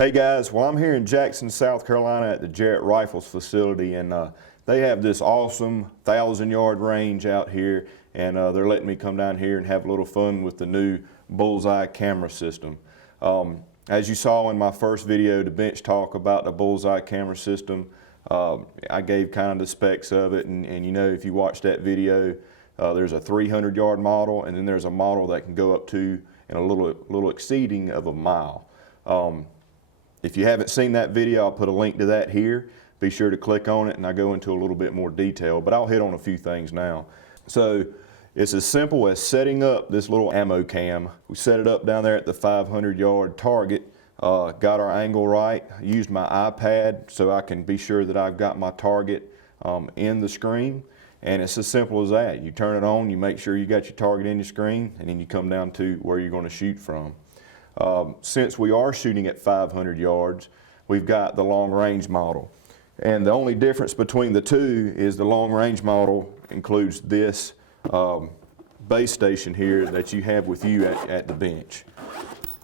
Hey guys, well I'm here in Jackson, South Carolina at the Jarrett Rifles facility, and they have this awesome 1,000-yard range out here, and they're letting me come down here and have a little fun with the new Bullseye camera system. As you saw in my first video, the bench talk about the Bullseye camera system, I gave kind of the specs of it, and you know, if you watch that video, there's a 300-yard model, and then there's a model that can go up to and a little exceeding of a mile. If you haven't seen that video, I'll put a link to that here. Be sure to click on it and I go into a little bit more detail, but I'll hit on a few things now. So it's as simple as setting up this little AmmoCan. We set it up down there at the 500-yard target, got our angle right, used my iPad so I can be sure that I've got my target in the screen, and it's as simple as that. You turn it on, you make sure you got your target in your screen, and then you come down to where you're going to shoot from. Since we are shooting at 500 yards, we've got the long range model. And the only difference between the two is the long range model includes this base station here that you have with you at the bench.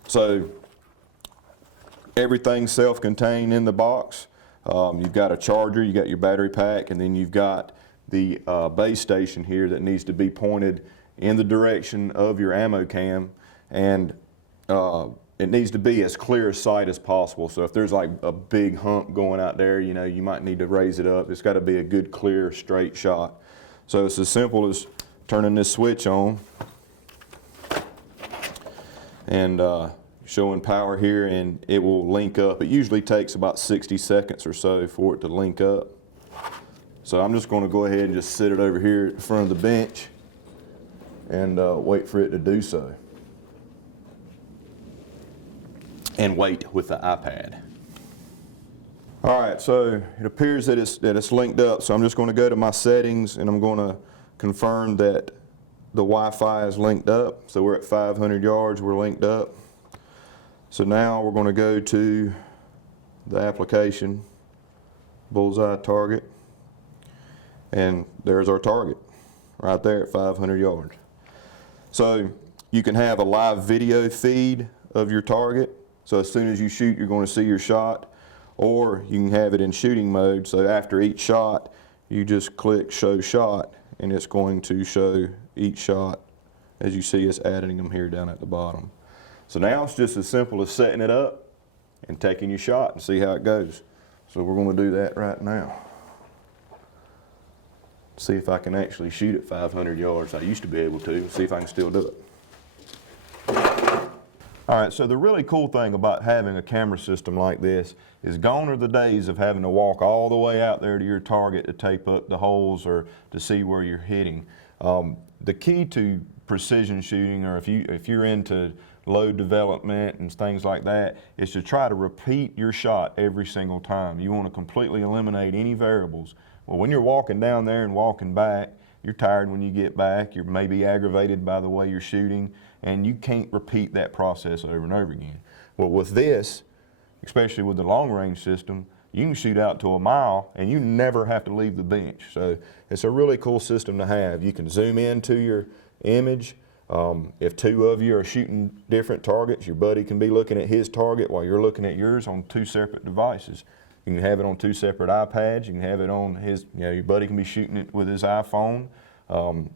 So everything's self-contained in the box. You've got a charger, you got your battery pack, and then you've got the base station here that needs to be pointed in the direction of your AmmoCan, and it needs to be as clear a sight as possible. So if there's like a big hump going out there, you know, you might need to raise it up. It's got to be a good, clear, straight shot. So it's as simple as turning this switch on and showing power here, and it will link up. It usually takes about 60 seconds or so for it to link up. So I'm just going to go ahead and just sit it over here at the front of the bench and wait for it to do so. And wait with the iPad. All right, so it appears that it's linked up, so I'm just going to go to my settings and I'm going to confirm that the Wi-Fi is linked up. So we're at 500 yards, we're linked up. So now we're going to go to the application, Bullseye Target, and there's our target right there at 500 yards. So you can have a live video feed of your target. So as soon as you shoot, you're going to see your shot, or you can have it in shooting mode. So after each shot, you just click show shot, and it's going to show each shot as you see us adding them here down at the bottom. So now it's just as simple as setting it up and taking your shot and see how it goes. So we're going to do that right now. See if I can actually shoot at 500 yards. I used to be able to. See if I can still do it. All right, so the really cool thing about having a camera system like this is gone are the days of having to walk all the way out there to your target to tape up the holes or to see where you're hitting. The key to precision shooting, or if you're into load development and things like that, is to try to repeat your shot every single time. You want to completely eliminate any variables. Well, when you're walking down there and walking back, you're tired when you get back, you're maybe aggravated by the way you're shooting, and you can't repeat that process over and over again. Well, with this, especially with the long range system, you can shoot out to a mile and you never have to leave the bench. So it's a really cool system to have. You can zoom into your image. If two of you are shooting different targets, your buddy can be looking at his target while you're looking at yours on two separate devices. You can have it on two separate iPads. You can have it on his, your buddy can be shooting it with his iPhone.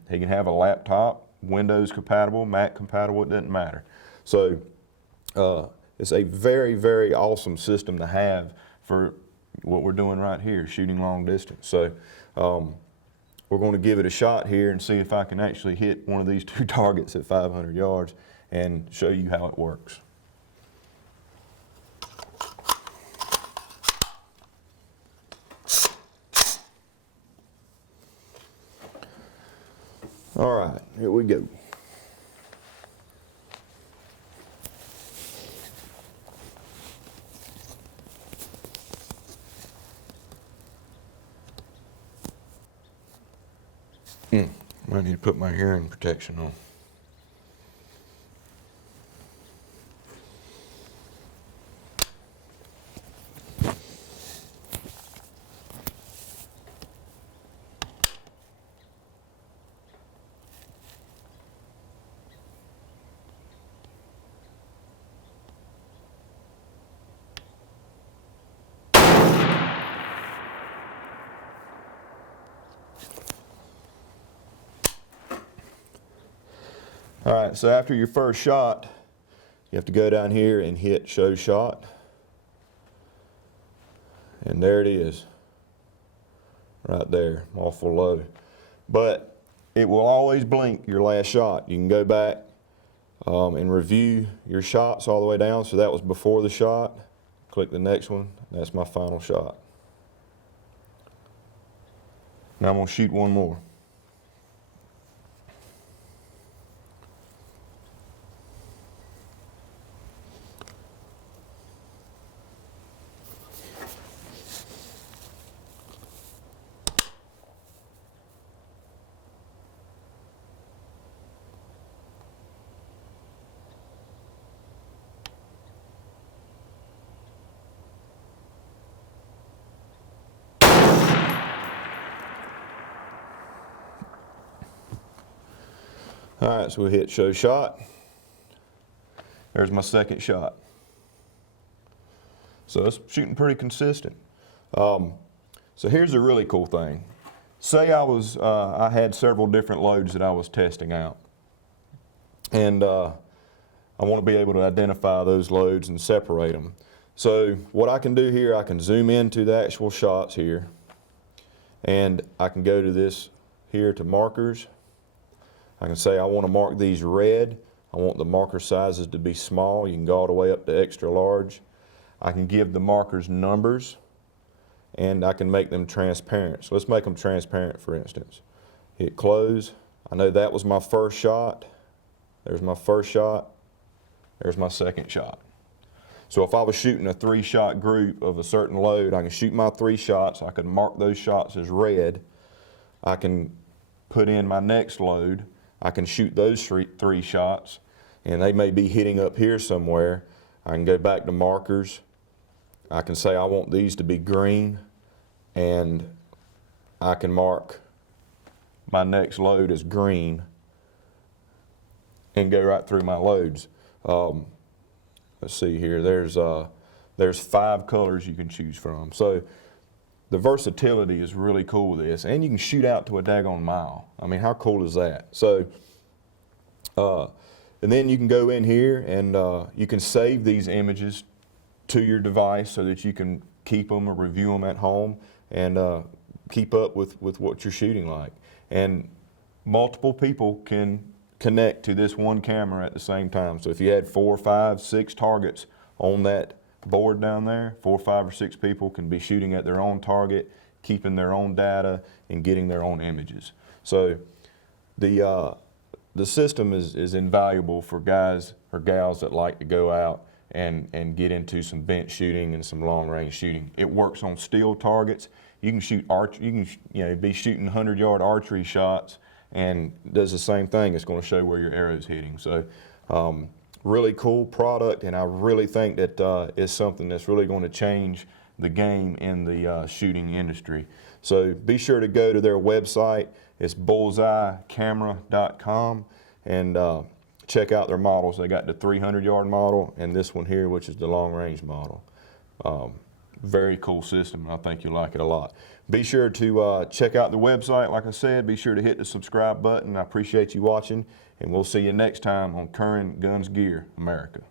He can have a laptop, Windows compatible, Mac compatible, it doesn't matter. So it's a very, very awesome system to have for what we're doing right here, shooting long distance. So we're going to give it a shot here and see if I can actually hit one of these two targets at 500 yards and show you how it works. All right, here we go. I need to put my hearing protection on. All right, so after your first shot, you have to go down here and hit show shot. And there it is, right there, awful low. But it will always blink your last shot. You can go back and review your shots all the way down. So that was before the shot. Click the next one, that's my final shot. Now I'm gonna shoot one more. All right, so we hit show shot. There's my second shot. So it's shooting pretty consistent. So here's a really cool thing. Say I had several different loads that I was testing out. And I want to be able to identify those loads and separate them. So what I can do here, I can zoom into the actual shots here. And I can go to this here to markers. I can say I want to mark these red. I want the marker sizes to be small. You can go all the way up to extra large. I can give the markers numbers, and I can make them transparent. So let's make them transparent, for instance. Hit close. I know that was my first shot. There's my first shot. There's my second shot. So if I was shooting a 3-shot group of a certain load, I can shoot my 3 shots. I can mark those shots as red. I can put in my next load. I can shoot those 3 shots, and they may be hitting up here somewhere. I can go back to markers. I can say I want these to be green, and I can mark my next load as green and go right through my loads. Let's see here, there's 5 colors you can choose from. So the versatility is really cool with this, and you can shoot out to a daggone mile. I mean, how cool is that? So, and then you can go in here and you can save these images to your device so that you can keep them or review them at home and keep up with what you're shooting like. And multiple people can connect to this one camera at the same time. So if you had 4, 5, 6 targets on that board down there, 4, 5, or 6 people can be shooting at their own target, keeping their own data, and getting their own images. So the system is invaluable for guys or gals that like to go out and get into some bench shooting and some long range shooting. It works on steel targets. You can shoot be shooting 100-yard archery shots, and does the same thing. It's going to show where your arrow's hitting. So really cool product, and I really think that it's something that's really going to change the game in the shooting industry. So be sure to go to their website. It's bullseyecamera.com, and check out their models. They got the 300-yard model and this one here, which is the long-range model. Very cool system, and I think you'll like it a lot. Be sure to check out the website. Like I said, be sure to hit the subscribe button. I appreciate you watching, and we'll see you next time on Current Guns Gear America.